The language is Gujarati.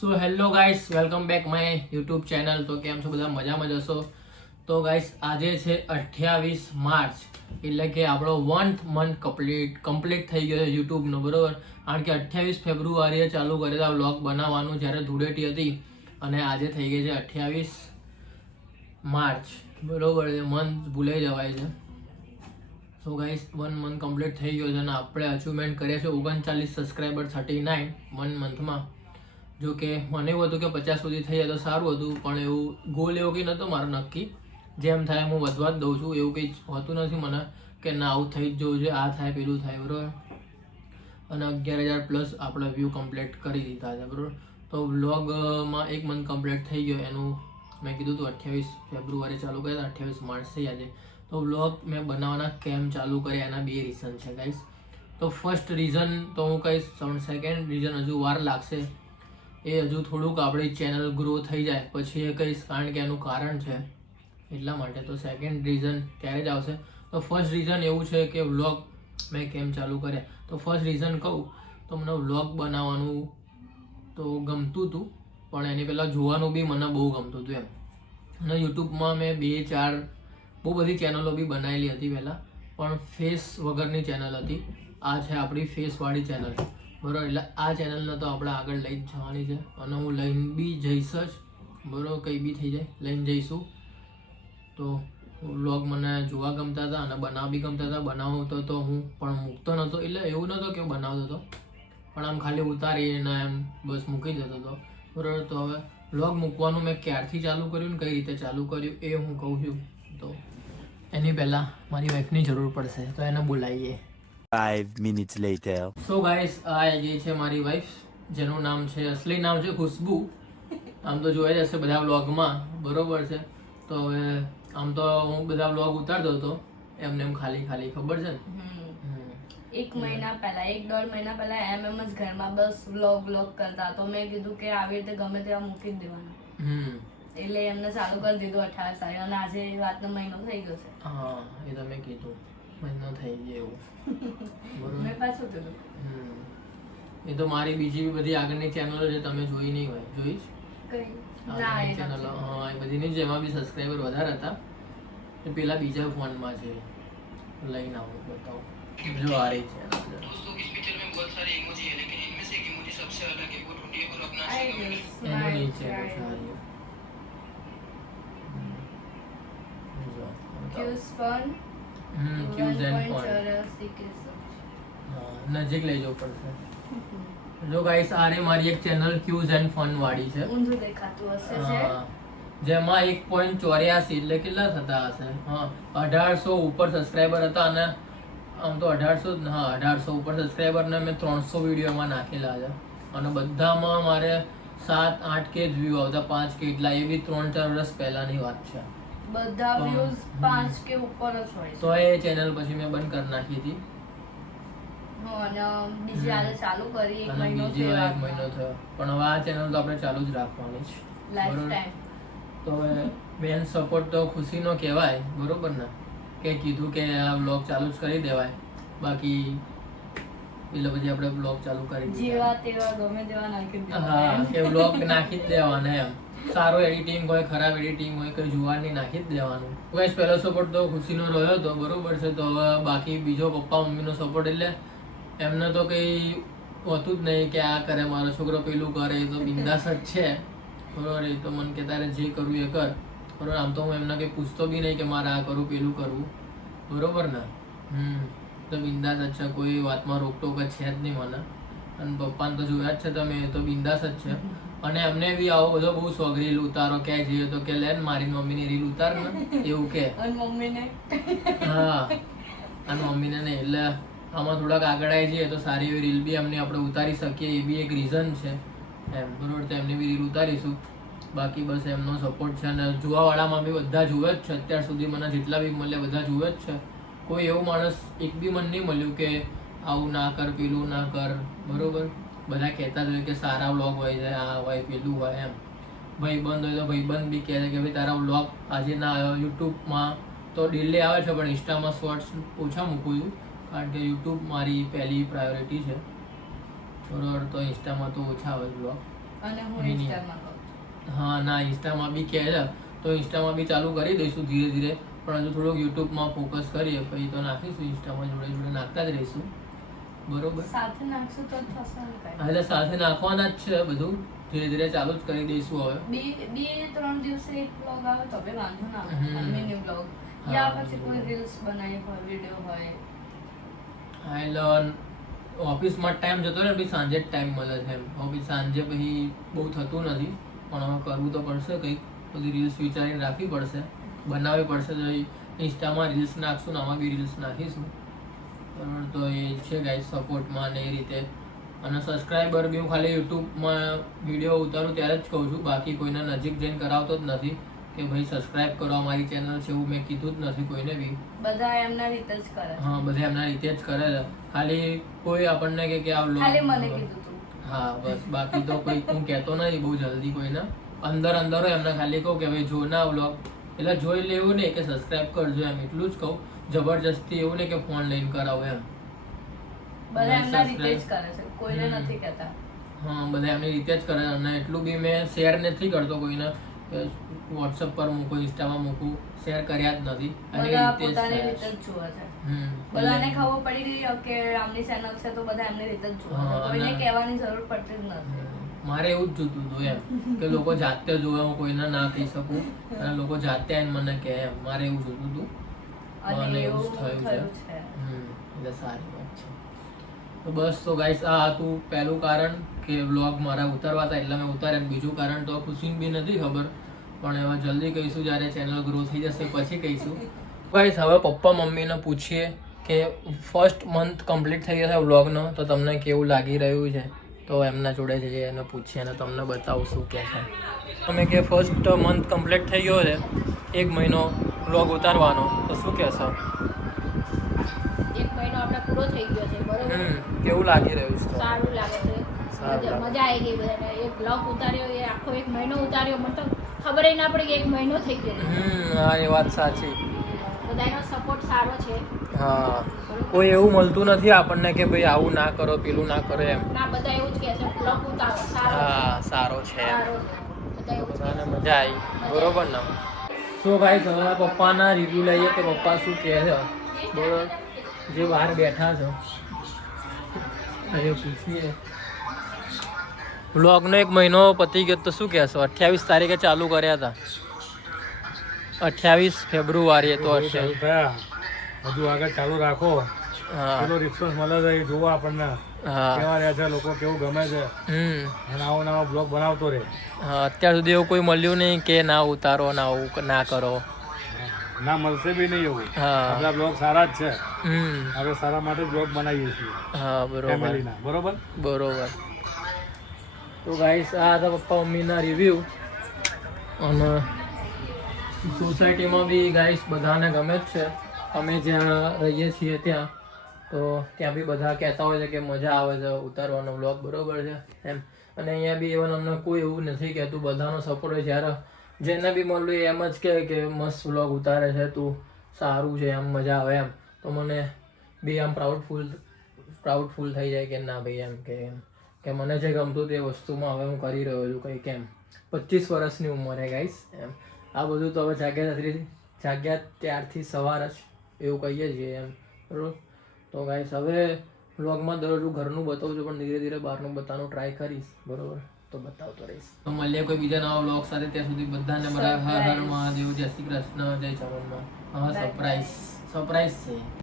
So hello guys, welcome back my YouTube channel. તો કેમ છો બધા? મજામાં જશો? તો ગાઈસ, આજે છે 28 માર્ચ, એટલે કે આપણો 1th મંથ કમ્પ્લીટ થઈ ગયો છે યુટ્યુબનો, બરોબર. કારણ કે 28 ફેબ્રુઆરીએ ચાલુ કરેલા વ્લોગ બનાવવાનું જ્યારે ધૂળેટી હતી, અને આજે થઈ ગઈ છે 28 માર્ચ, બરોબર. એ મંથ ભૂલાઈ જવાય છે. સો ગાઈસ, 1 મંથ કમ્પ્લીટ થઈ ગયો છે અને આપણે અચીવમેન્ટ કર્યા છે 39 સબસ્ક્રાઈબર, 39 1 મંથમાં. જો કે મને એવું હતું કે 50 સુધી થઈ જાય તો સારું હતું, પણ એવું ગોલ એવો કંઈ નહોતો મારો નક્કી. જેમ થાય હું વધવા જ દઉં છું, એવું કંઈ હોતું નથી મને કે ના આવું થઈ જ જવું છે, આ થાય પેલું થાય, બરાબર. અને 11,000 પ્લસ આપણે વ્યૂ કમ્પ્લીટ કરી દીધા છે, બરાબર. તો વ્લોગમાં 1 મંથ કમ્પ્લીટ થઈ ગયો. એનું મેં કીધું હતું 28 ફેબ્રુઆરી ચાલુ કર્યા, 28 માર્ચ થઈ આજે. તો વ્લોગ મેં બનાવવાના કેમ ચાલુ કર્યા એના 2 રીઝન છે ગાઈસ. તો ફર્સ્ટ રીઝન તો હું કહીશ, સેકન્ડ રીઝન હજુ વાર લાગશે. એ હજુ થોડુંક આપણી ચેનલ ગ્રો થઈ જાય પછી એ કહીશ, કારણ કે એનું કારણ છે એટલા માટે. તો સેકન્ડ રીઝન ત્યારે જ આવશે. તો ફર્સ્ટ રીઝન એવું છે કે વ્લોગ મેં કેમ ચાલુ કર્યા. તો ફર્સ્ટ રીઝન કહું તો મને વ્લોગ બનાવવાનું તો ગમતું હતું, પણ એની પહેલાં જોવાનું બી મને બહુ ગમતું હતું એમ. અને યુટ્યુબમાં મેં 2-4 બહુ બધી ચેનલો બી બનાવેલી હતી પહેલાં, પણ ફેસ વગરની ચેનલ હતી. આ છે આપણી ફેસવાળી ચેનલ, બરાબર. એટલે આ ચેનલને તો આપણે આગળ લઈ જ જવાની છે, અને હું લઈને બી જઈશ જ, બરાબર. કંઈ બી થઈ જાય લઈને જઈશું. તો વ્લોગ મને જોવા ગમતા હતા અને બનાવવા બી ગમતા હતા. બનાવતો તો હું, પણ મૂકતો નહોતો. એટલે એવું નહોતો કે બનાવતો હતો, પણ આમ ખાલી ઉતારીને એમ બસ મૂકી દેતો હતો, બરાબર. તો હવે વ્લોગ મૂકવાનું મેં ક્યારથી ચાલુ કર્યું ને કઈ રીતે ચાલુ કર્યું એ હું કહું છું. તો એની પહેલાં મારી વાઈફની જરૂર પડશે, તો એને બોલાવીએ. 5 minutes later. સો ગાઈસ, આ જે છે મારી વાઈફ, જેનું નામ છે, અસલી નામ છે ખુશ્બુ. આમ તો જોઈ જશે બધા વ્લોગમાં, બરોબર છે. તો હવે આમ તો હું બધા વ્લોગ ઉતારતો હતો એમને એમ ખાલી ખબર છે ને. 1 મહિના પહેલા, 1-1.5 મહિના પહેલા એમ જ ઘરમાં બસ વ્લોગ કરતા. તો મેં કીધું કે આવી રીતે ગમે તેવા મૂકી જ દેવાના. એટલે એમને ચાલુ કરી દીધું 28 તારીખ, અને આજે એ વાતનો મહિનો થઈ ગયો છે. હા, એ તમે કીધું મહિનો થઈ ગયો એવું, બરોબર. મેં પાછું કીધું. એ તો મારી બીજી બધી આગળની ચેનલો છે, તમે જોઈ નહીં હોય. જોઈશ કઈ ચેનલો? હા, એ બધીની જેમાં બી સબસ્ક્રાઈબર વધારે હતા. એ પેલા બીજા ફોનમાં છે, લઈને આવું બતાવું. जो आ रही है दोस्तों, इस पिक्चर में बहुत सारे इमोजी है, लेकिन इनमें से एक इमोजी सबसे अलग है, वो ढूंढिए और अपना एनो नीचे है। Choose fun. choose and fun. હા, નજીક લઈ જવું પડશે. જો ગાઈસ, આ રે મારી એક ચેનલ ક્યુઝ એન્ડ ફન વાળી છે. ઊંધું દેખાતું હશે છે, જેમાં 1.84 એટલે કેટલા થતા હશે? હા, 1800 ઉપર સબસ્ક્રાઈબર હતા. અને આમ તો 1800 જ, હા 1800 ઉપર સબસ્ક્રાઈબર ને મેં 300 વિડીયોમાં નાખેલા છે, અને બધામાં મારે 7-8 કે જ વ્યૂ આવતા, 5 કે એટલા. એ બી 3-4 વર્ષ પહેલાની વાત છે. બધા વ્યૂઝ 5 કે ઉપર જ હોય છે. તો એ ચેનલ પછી મેં બંધ કરી નાખી હતી. અને બીજી આજે ચાલુ કરી, 1 અને મહિનો બીજી વાર 1 થયો. મહિનો થયો, પણ હવે આ ચેનલ તો આપણે ચાલુ જ રાખવાની છે, લાઈફ બરોબર. ટાઈમ. તો હવે મેન સપોર્ટ તો ખુશીનો કહેવાય, બરોબર ને, કે કીધું કે આ વ્લોગ ચાલુ જ કરી દેવાય. બાકી એટલે પછી આપણે વ્લોગ ચાલુ કરી જેવા તેવા ગમે તેવા નાખી દેવાના. હા, કે વ્લોગ નાખી જ દેવાના એમ. સારો એડિટિંગ હોય, ખરાબ એડિટિંગ હોય, કઈ જોવાની નાખી જ દેવાનું. ગાઈસ, પહેલો સપોર્ટ તો ખુશીનો રહ્યો હતો, બરોબર છે. તો હવે બાકી બીજો પપ્પા મમ્મીનો સપોર્ટ, એટલે એમને તો કંઈ હોતું જ નહીં કે આ કરે મારો છોકરો, પેલું કરે. એ તો બિંદાસ જ છે, બરોબર. એ તો મને કે તારે જે કરવું એ કર, બરોબર. આમ તો હું એમને કંઈ પૂછતો બી નહીં કે મારે આ કરવું પેલું કરવું, બરોબર ને. તો બિંદાસ જ છે, કોઈ વાતમાં રોકટોક જ છે જ નહીં મને. અને પપ્પાને તો જોયા જ છે તમે, એ તો બિંદાસ જ છે. અને એમને બી આવો બધો બહુ શોખ, રીલ ઉતારો, ક્યાંય જઈએ તો કે લે મારી મમ્મીની રીલ ઉતાર ને, એવું કે. અને મમ્મીને હા, અને મમ્મીને નહીં. એટલે આમાં થોડાક આગળ આવી જઈએ તો સારી એવી રીલ બી એમની આપણે ઉતારી શકીએ, એ બી એક રીઝન છે એમ, બરોબર. તો એમની બી રીલ ઉતારીશું. બાકી બસ એમનો સપોર્ટ છે, અને જોવાવાળામાં બી બધા જુએ જ છે અત્યાર સુધી. મને જેટલા બી મળ્યા બધા જુએ જ છે. કોઈ એવું માણસ એક બી મને નહીં મળ્યું કે આવું ના કર, પેલું ના કર, બરોબર. બધા કહેતા જ હોય કે સારા વ્લોગ હોય છે, આ હોય પેલું હોય એમ. ભાઈબંધ હોય તો ભાઈબંધ બી કહે છે કે ભાઈ તારા વ્લોગ આજે ના આવ્યો. યુટ્યુબમાં તો ડેલી આવે છે, પણ ઇન્સ્ટામાં શોર્ટ્સ ઓછા મૂકું છું, કારણ કે યુટ્યુબ મારી પહેલી પ્રાયોરિટી છે, બરોબર. તો ઇન્સ્ટામાં તો ઓછા આવે વ્લોગ. અને હું ઇન્સ્ટામાં કરું. હા ના ઇન્સ્ટામાં બી કહે છે તો ઇન્સ્ટામાં બી ચાલુ કરી દઈશું ધીરે ધીરે, પણ હજુ થોડુંક યુટ્યુબમાં ફોકસ કરીએ પછી તો નાખીશું ઇન્સ્ટામાં જોડે જોડે નાખતા જ રહીશું બરોબર. સાથે નાખશું તો થશે ને કાંઈ. એટલે સાથે નાખવાના જ છે બધું, ધીરે ધીરે ચાલુ જ કરી દઈશું હવે. બે 3 દિવસે એક બ્લોગ આવે તો બી વાંધો ના આવે, મિની બ્લોગ હા. યા પછી કોઈ રીલ્સ બનાવી હોય, વિડિયો હોય. હા એટલે ઓફિસમાં ટાઈમ જતો રહે પછી સાંજે જ ટાઈમ મળે છે એમ. હવે સાંજે પછી બહુ થતું નથી, પણ હવે કરવું તો પડશે કંઈક. બધી રીલ્સ વિચારીને રાખવી પડશે, બનાવવી પડશે. તો ઇન્સ્ટામાં રીલ્સ નાખશું ને આમાં બી રીલ્સ નાખીશું બરાબર. તો એ છે ગાઈસ સપોર્ટમાં ને એ રીતે. અને સબસ્ક્રાઈબર બી હું ખાલી યુટ્યુબમાં વિડીયો ઉતારું ત્યારે જ કહું છું, બાકી કોઈને નજીક જઈને કરાવતો જ નથી કે ભાઈ સબસ્ક્રાઈબ કરો અમારી ચેનલ છે, એવું મેં કીધું જ નથી કોઈને બી. બધા એમના રીતે જ કરે. હા બધા એમના રીતે જ કરે છે. ખાલી કોઈ આપણને કે આ vlog ખાલી મને કીધું તું. હા બસ, બાકી તો કોઈ હું કહેતો નથી બહુ જલ્દી કોઈને. અંદર અંદર એમને ખાલી કહું કે ભાઈ જો ના વ્લોગ એટલે જોઈ લેવું નહીં કે સબસ્ક્રાઇબ કરજો એમ, એટલું જ કહું. જબરજસ્તી એવું નહીં કે ફોન લઈને કરાવો એમ. બધા એમના રીતે જ કરે છે, કોઈને નથી કહેતા. હા બધા એમની રીતે જ કરે. અને એટલું બી મેં શેર નથી કરતો કોઈને, વોટ્સઅપ પર મૂકું, ઇન્સ્ટામાં મૂકું, શેર કર્યા જ નથી. બધા પોતાની રીતે જ જુએ છે. બધાને એટલે ખબર પડી ગઈ કે આમની ચેનલ છે તો બધા એમની રીતે જ જુએ છે, કોઈને કહેવાની જરૂર પડતી જ નથી. મારે એવું જ જોતું હતું એમ કે લોકો જાતે જોવે, હું કોઈને ના કહી શકું અને લોકો જાતે આવીને મને કહે એમ. મારે એવું જોતું હતું અને એવું જ થયું છે. એટલે સારી વાત છે. તો બસ તો ગાઈસ આ હતું પહેલું કારણ કે વ્લોગ મારા ઉતારવા હતા એટલે મેં ઉતાર્યા. બીજું કારણ તો ખુશીને બી નથી ખબર, પણ હવે જલ્દી કહીશું જ્યારે ચેનલ ગ્રો થઈ જશે પછી કહીશું. ગાઈસ હવે પપ્પા મમ્મીને પૂછીએ કે ફર્સ્ટ મંથ કમ્પ્લીટ થઈ જશે વ્લોગનો તો તમને કેવું લાગી રહ્યું છે. તો એમના જોડે જઈએ અને પૂછીએ અને તમને બતાવું શું કહે છે. તમે કે ફર્સ્ટ મંથ કમ્પ્લીટ થઈ ગયો છે, 1 મહિનો વ્લોગ ઉતારવાનો, તો શું કહેશો? 1 મહિનો આપણે પૂરો થઈ ગયો છે બરોબર. કેવું લાગી રહ્યું છે? સારું લાગે છે, મજા આવી ગઈ બધાને. એ બ્લોગ ઉતાર્યો, એ આખો 1 મહિનો ઉતાર્યો, મને તો ખબર ના પડી કે 1 મહિનો થઈ ગયો. હા એ વાત સાચી. બધાનો સપોર્ટ સારો છે. હા કોઈ એવું મળતું નથી આપણને કે ભાઈ આવું ના કરો પેલું ના કરો એમ. ના બધા એવું જ કહે છે બ્લોગ ઉતારો સારો છે. હા સારો છે એમ. સારો છે. બધા એવું જ કહે બધાને છે. મજા આવી બરોબર ને. સો ગાઈસ હવે પપ્પાના રિવ્યુ લઈએ કે પપ્પા શું કહે છે બરોબર. જે બહાર બેઠા છે અરે પૂછીએ. વ્લોગનો 1 મહિનો પતી ગયો તો શું કહેશો? 28 તારીખે ચાલુ કર્યા હતા, 28 ફેબ્રુઆરીએ તો હશે. હજુ આગળ ચાલુ રાખો. હા કેટલો રિસ્પોન્સ મળે છે એ જોવો આપણને, હા કેવા રહે છે લોકો, કેવું ગમે છે, અને આવો નવો બ્લોગ બનાવતો રહે. હા અત્યાર સુધી એવું કોઈ મળ્યું નહીં કે ના ઉતારો ના આવું ના કરો. ના મળશે બી નહીં એવું. હા આપણા બ્લોગ સારા જ છે, આપણે સારા માટે બ્લોગ બનાવીએ છીએ હા બરોબર ફેમિલીના. બરોબર બરોબર. તો ગાઈસ આ હતા પપ્પા મમ્મીના રિવ્યૂ. અને સોસાયટીમાં બી ગાઈસ બધાને ગમે જ છે. અમે જ્યાં રહીએ છીએ ત્યાં તો ત્યાં બી બધા કહેતા હોય છે કે મજા આવે છે ઉતારવાનો વ્લોગ બરોબર છે એમ. અને અહીંયા બી even અમને કોઈ એવું નથી કહેતું, બધાનો સપોર્ટ હોય. જ્યારે જેને બી મળ્યું એમ જ કહે કે મસ્ત વ્લોગ ઉતારે છે તું, સારું છે એમ, મજા આવે એમ. તો મને બી આમ પ્રાઉડફુલ થઈ જાય કે ના ભાઈ એમ કે મને જે ગમતું તે વસ્તુમાં હવે હું કરી રહ્યો છું કંઈક એમ. 25 વર્ષની ઉંમરે ગાઈસ એમ. આ બધું તો હવે જાગ્યા ત્યારથી સવાર જ એવું કહીએ છીએ એમ બરાબર. તો ગાઈસ હવે વ્લોગમાં દરરોજ ઘરનું બતાવું છું, પણ ધીરે ધીરે બહારનું બતાવવાનું ટ્રાય કરીશ બરોબર. તો બતાવતો રહીશ. તો મળીએ કોઈ બીજા નવા વ્લોગ સાથે. ત્યાં સુધી બધાને મારા હર હર મહાદેવ, જય શ્રી કૃષ્ણ, જય ચામુંડા. હા સરપ્રાઈઝ છે.